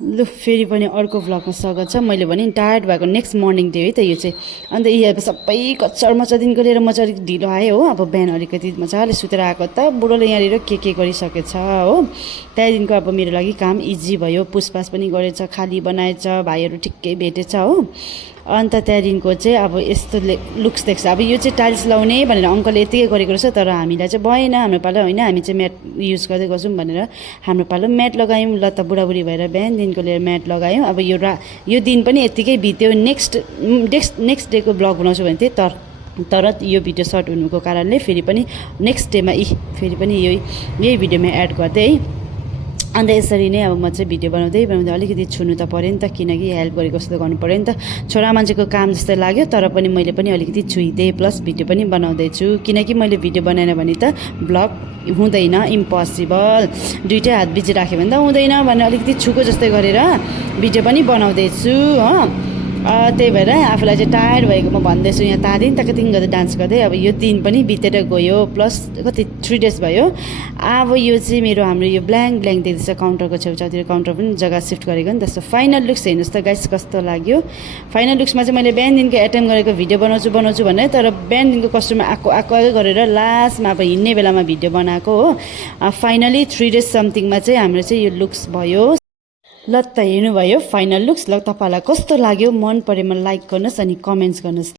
लु फेरि पनि अर्को भ्लगमा स्वागत छ। मैले भने टायर्ड भएको नेक्स्ट मर्निङ डे है त यो चाहिँ। अन्त यी अब सबै कच्चर मचादेखिको लिएर म चाहिँ अलिक ढिलो आएँ हो। अब बिहान अलिकति मजाले सुतेर आएको त बुढोले यहाँनिर के गरिसकेछ हो। त्यहाँदेखिको अब मेरो लागि काम इजी भयो। पुसपास पनि गरेछ, खाली बनाएछ, भाइहरू ठिक्कै भेटेछ हो। अन्त त्यहाँदेखिको चाहिँ अब यस्तो लुक्स देख्छ। अब यो चाहिँ टाइल्स लाउने भनेर अङ्कलले यतिकै गरेको रहेछ, तर हामीलाई चाहिँ भएन। हाम्रो पालो होइन, हामी चाहिँ म्याट युज गर्दै गर्छौँ भनेर हाम्रो पालो म्याट लगायौँ। ल त बुढाबुढी भएर बिहानदेखिको लिएर म्याट लगायौँ। अब यो दिन पनि यत्तिकै बित्यो। नेक्स्ट डेको ब्लग बनाउँछु भने थिएँ, तर यो भिडियो सर्ट हुनुको कारणले फेरि पनि नेक्स्ट डेमा फेरि पनि यही भिडियोमा एड गर्दै है। अन्त यसरी नै अब म चाहिँ भिडियो बनाउँदै अलिकति छुनु त पऱ्यो नि त, किनकि हेल्प गरेको जस्तो गर्नु पऱ्यो नि त। छोरा मान्छेको काम जस्तो लाग्यो, तर पनि मैले पनि अलिकति छुइदिएँ, प्लस भिडियो पनि बनाउँदैछु। किनकि मैले भिडियो बनाएन भने त ब्लग हुँदैन, इम्पोसिबल। दुइटै हात बिजी राख्यो भने त हुँदैन भनेर अलिकति छुको जस्तै गरेर भिडियो पनि बनाउँदैछु हो। त्यही भएर आफूलाई चाहिँ टायर्ड भएको म भन्दैछु। यहाँ तादिन ताकतिङ गर्दै डान्स गर्दै अब यो दिन पनि बितेर गयो। प्लस कति 3 डेज भयो। अब यो चाहिँ हाम्रो यो ब्ल्याङ्क देख्दैछ काउन्टरको छेउछाउतिर। काउन्टर पनि जग्गा सिफ्ट गरेको नि त। सो फाइनल लुक्स हेर्नुहोस् त गाइस कस्तो लाग्यो। फाइनल लुक्समा चाहिँ मैले बिहानदेखिको एटेम्प गरेको भिडियो बनाउँछु भनेर, तर बिहानदेखिको कस्टमर आएको गरेर लास्टमा अब हिँड्ने बेलामा भिडियो बनाएको हो। फाइनली 3 डेज समथिङमा चाहिँ हाम्रो चाहिँ यो लुक्स भयो। ल त हेर्नुभयो फाइनल लुक्स। ल तपाईँलाई कस्तो लाग्यो, मन परेमा लाइक गर्नुहोस् अनि कमेन्ट्स गर्नुहोस्।